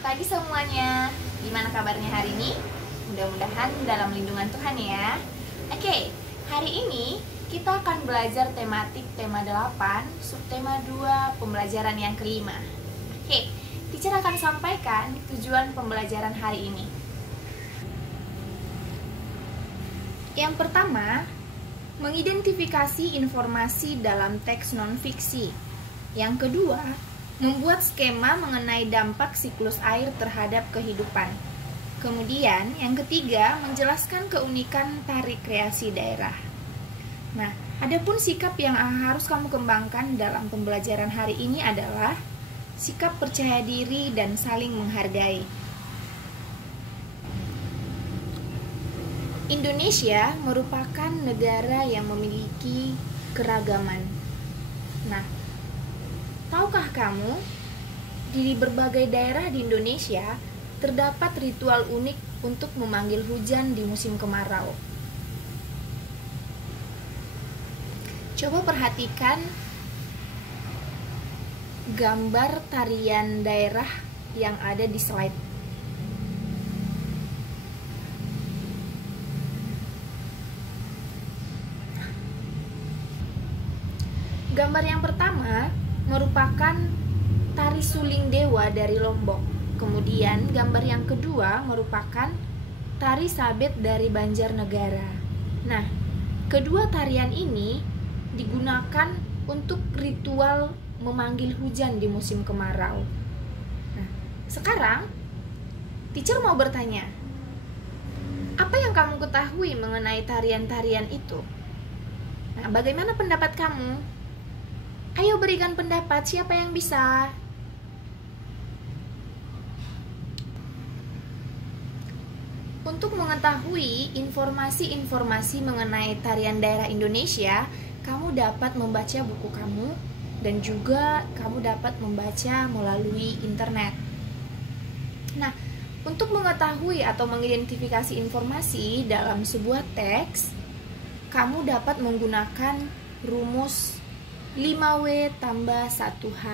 Selamat pagi semuanya. Gimana kabarnya hari ini? Mudah-mudahan dalam lindungan Tuhan ya. Oke, hari ini kita akan belajar tematik tema 8, subtema 2, pembelajaran yang kelima. Oke, teacher akan sampaikan tujuan pembelajaran hari ini. Yang pertama, mengidentifikasi informasi dalam teks non-fiksi. Yang kedua, membuat skema mengenai dampak siklus air terhadap kehidupan. Kemudian, yang ketiga, menjelaskan keunikan tari kreasi daerah. Nah, adapun sikap yang harus kamu kembangkan dalam pembelajaran hari ini adalah sikap percaya diri dan saling menghargai. Indonesia merupakan negara yang memiliki keragaman. Nah, tahukah kamu, di berbagai daerah di Indonesia terdapat ritual unik untuk memanggil hujan di musim kemarau. Coba perhatikan gambar tarian daerah yang ada di slide. Gambar yang pertama merupakan tari suling dewa dari Lombok. Kemudian gambar yang kedua merupakan tari sabet dari Banjarnegara. Nah, kedua tarian ini digunakan untuk ritual memanggil hujan di musim kemarau. Nah, sekarang teacher mau bertanya, apa yang kamu ketahui mengenai tarian-tarian itu? Nah, bagaimana pendapat kamu? Ayo berikan pendapat, siapa yang bisa? Untuk mengetahui informasi-informasi mengenai tarian daerah Indonesia, kamu dapat membaca buku kamu dan juga kamu dapat membaca melalui internet. Nah, untuk mengetahui atau mengidentifikasi informasi dalam sebuah teks, kamu dapat menggunakan rumus 5W tambah 1H.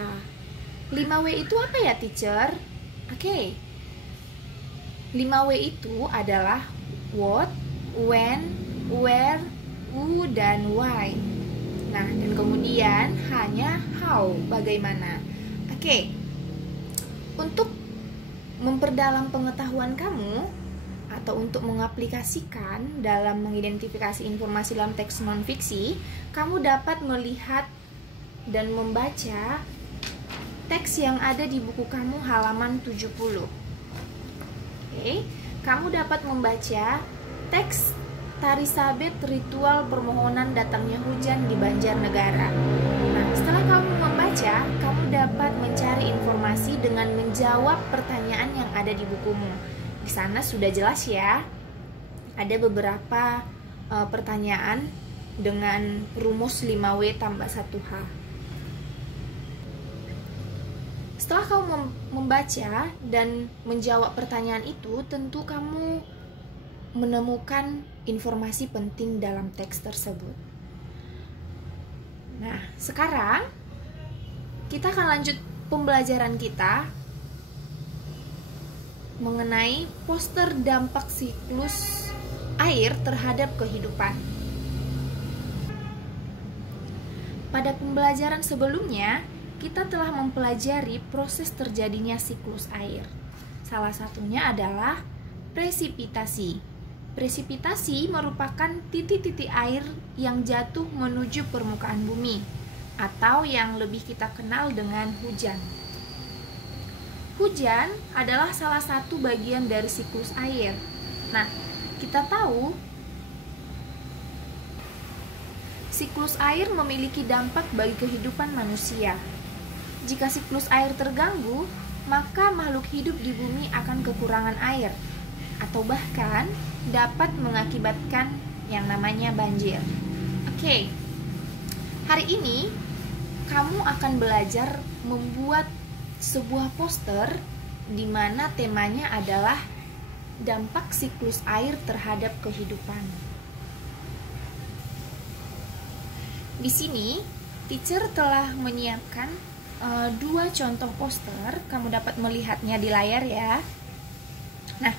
5W itu apa ya, teacher? Oke. 5W itu adalah what, when, where, who, dan why. Nah, dan kemudian hanya how, bagaimana. Oke. Untuk memperdalam pengetahuan kamu atau untuk mengaplikasikan dalam mengidentifikasi informasi dalam teks non-fiksi, kamu dapat melihat dan membaca teks yang ada di buku kamu halaman 70. Oke, kamu dapat membaca teks tari sabet ritual permohonan datangnya hujan di Banjarnegara. Nah, setelah kamu membaca, kamu dapat mencari informasi dengan menjawab pertanyaan yang ada di bukumu. Di sana sudah jelas ya, ada beberapa pertanyaan dengan rumus 5W tambah 1H. Setelah kamu membaca dan menjawab pertanyaan itu, tentu kamu menemukan informasi penting dalam teks tersebut. Nah, sekarang kita akan lanjut pembelajaran kita mengenai poster dampak siklus air terhadap kehidupan. Pada pembelajaran sebelumnya, kita telah mempelajari proses terjadinya siklus air. Salah satunya adalah presipitasi. Presipitasi merupakan titik-titik air yang jatuh menuju permukaan bumi, atau yang lebih kita kenal dengan hujan. Hujan adalah salah satu bagian dari siklus air. Nah, kita tahu siklus air memiliki dampak bagi kehidupan manusia. Jika siklus air terganggu, maka makhluk hidup di bumi akan kekurangan air, atau bahkan dapat mengakibatkan yang namanya banjir. Oke, hari ini kamu akan belajar membuat sebuah poster di mana temanya adalah dampak siklus air terhadap kehidupan. Di sini, teacher telah menyiapkan dua contoh poster, kamu dapat melihatnya di layar ya. Nah,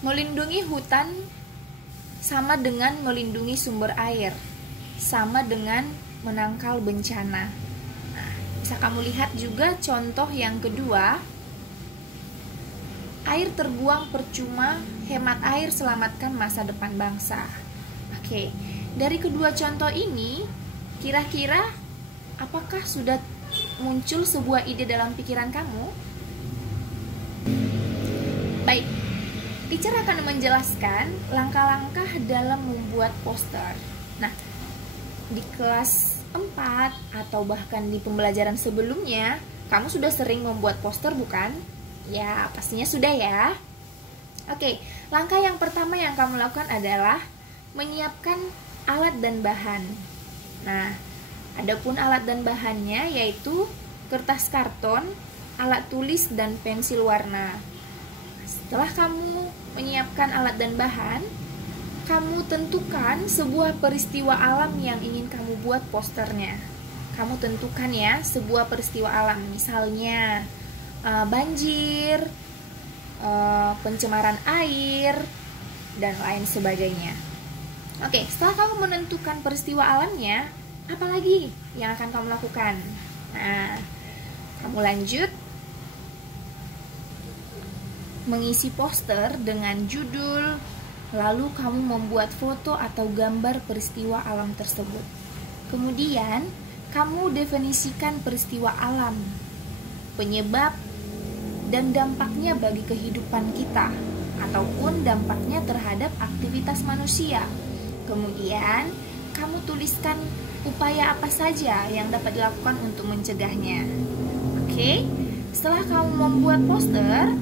melindungi hutan sama dengan melindungi sumber air, sama dengan menangkal bencana. Nah, bisa kamu lihat juga contoh yang kedua, air terbuang percuma, hemat air, selamatkan masa depan bangsa. Oke, dari kedua contoh ini, kira-kira apakah sudah muncul sebuah ide dalam pikiran kamu? Baik, teacher akan menjelaskan langkah-langkah dalam membuat poster. Nah, di kelas 4 atau bahkan di pembelajaran sebelumnya, kamu sudah sering membuat poster bukan? Ya, pastinya sudah ya. Oke, langkah yang pertama yang kamu lakukan adalah menyiapkan alat dan bahan. Nah, adapun alat dan bahannya yaitu kertas karton, alat tulis, dan pensil warna. Setelah kamu menyiapkan alat dan bahan, kamu tentukan sebuah peristiwa alam yang ingin kamu buat posternya. Kamu tentukan ya sebuah peristiwa alam, misalnya banjir, pencemaran air, dan lain sebagainya. Oke, setelah kamu menentukan peristiwa alamnya, apa lagi yang akan kamu lakukan? Nah, kamu lanjut mengisi poster dengan judul, lalu kamu membuat foto atau gambar peristiwa alam tersebut. Kemudian, kamu definisikan peristiwa alam, penyebab, dan dampaknya bagi kehidupan kita, ataupun dampaknya terhadap aktivitas manusia. Kemudian, kamu tuliskan upaya apa saja yang dapat dilakukan untuk mencegahnya. Oke, setelah kamu membuat poster,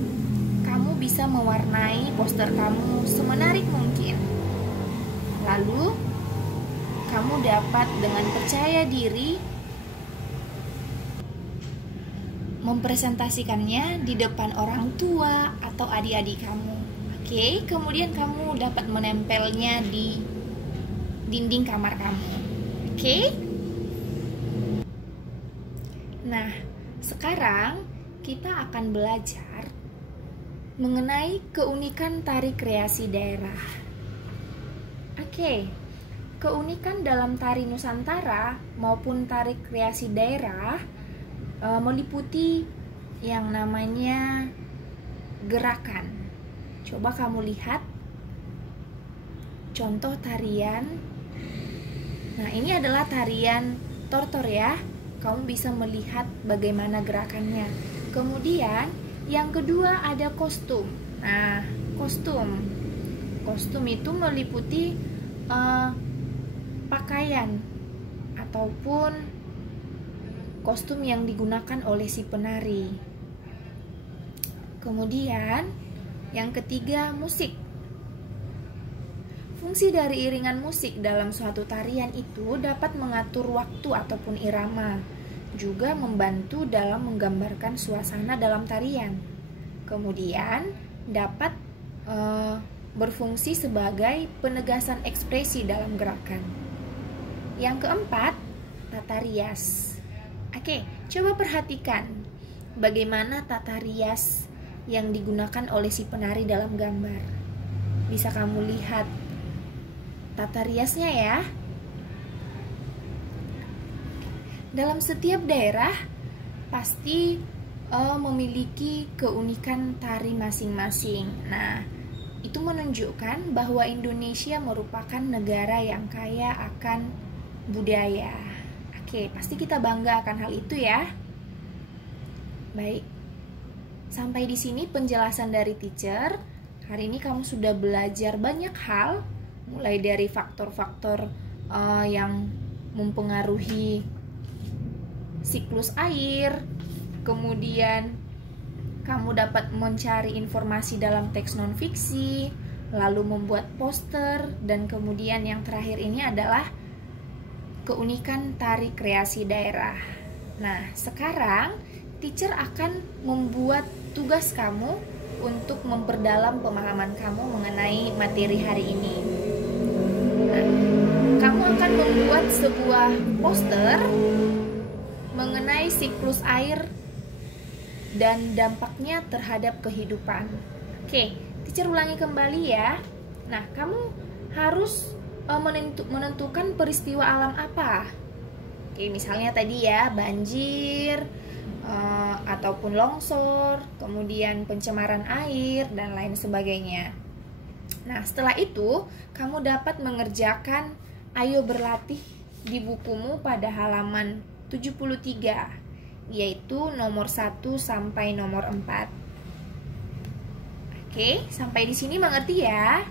kamu bisa mewarnai poster kamu semenarik mungkin. Lalu, kamu dapat dengan percaya diri mempresentasikannya di depan orang tua atau adik-adik kamu. Oke, kemudian kamu dapat menempelnya di dinding kamar kamu. Oke? Nah, sekarang kita akan belajar mengenai keunikan tari kreasi daerah. Oke, keunikan dalam tari Nusantara maupun tari kreasi daerah meliputi yang namanya gerakan. Coba kamu lihat contoh tarian. Nah, ini adalah tarian tortor ya. Kamu bisa melihat bagaimana gerakannya. Kemudian yang kedua ada kostum. Nah, kostum itu meliputi pakaian ataupun kostum yang digunakan oleh si penari. Kemudian yang ketiga musik. Fungsi dari iringan musik dalam suatu tarian itu dapat mengatur waktu ataupun irama, juga membantu dalam menggambarkan suasana dalam tarian. Kemudian dapat berfungsi sebagai penegasan ekspresi dalam gerakan. Yang keempat, tata rias. Oke, coba perhatikan bagaimana tata rias yang digunakan oleh si penari dalam gambar. Bisa kamu lihat tata riasnya ya. Dalam setiap daerah pasti memiliki keunikan tari masing-masing. Nah, itu menunjukkan bahwa Indonesia merupakan negara yang kaya akan budaya. Oke, pasti kita bangga akan hal itu ya. Baik, sampai di sini penjelasan dari teacher. Hari ini kamu sudah belajar banyak hal, mulai dari faktor-faktor yang mempengaruhi siklus air, kemudian kamu dapat mencari informasi dalam teks non-fiksi, lalu membuat poster, dan kemudian yang terakhir ini adalah keunikan tari kreasi daerah. Nah, sekarang teacher akan membuat tugas kamu untuk memperdalam pemahaman kamu mengenai materi hari ini. Nah, kamu akan membuat sebuah poster mengenai siklus air dan dampaknya terhadap kehidupan. Oke, teacher ulangi kembali ya. Nah, kamu harus menentukan peristiwa alam apa. Oke, misalnya tadi ya, banjir, ataupun longsor, kemudian pencemaran air, dan lain sebagainya. Nah, setelah itu, kamu dapat mengerjakan Ayo Berlatih di bukumu pada halaman 73, yaitu nomor 1 sampai nomor 4. Oke, sampai di sini mengerti ya?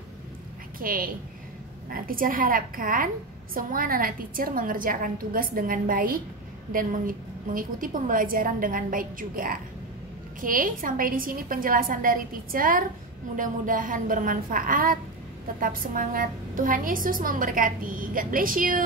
Oke. Nah, teacher harapkan semua anak-anak teacher mengerjakan tugas dengan baik dan mengikuti pembelajaran dengan baik juga. Oke, sampai di sini penjelasan dari teacher. Mudah-mudahan bermanfaat. Tetap semangat. Tuhan Yesus memberkati. God bless you.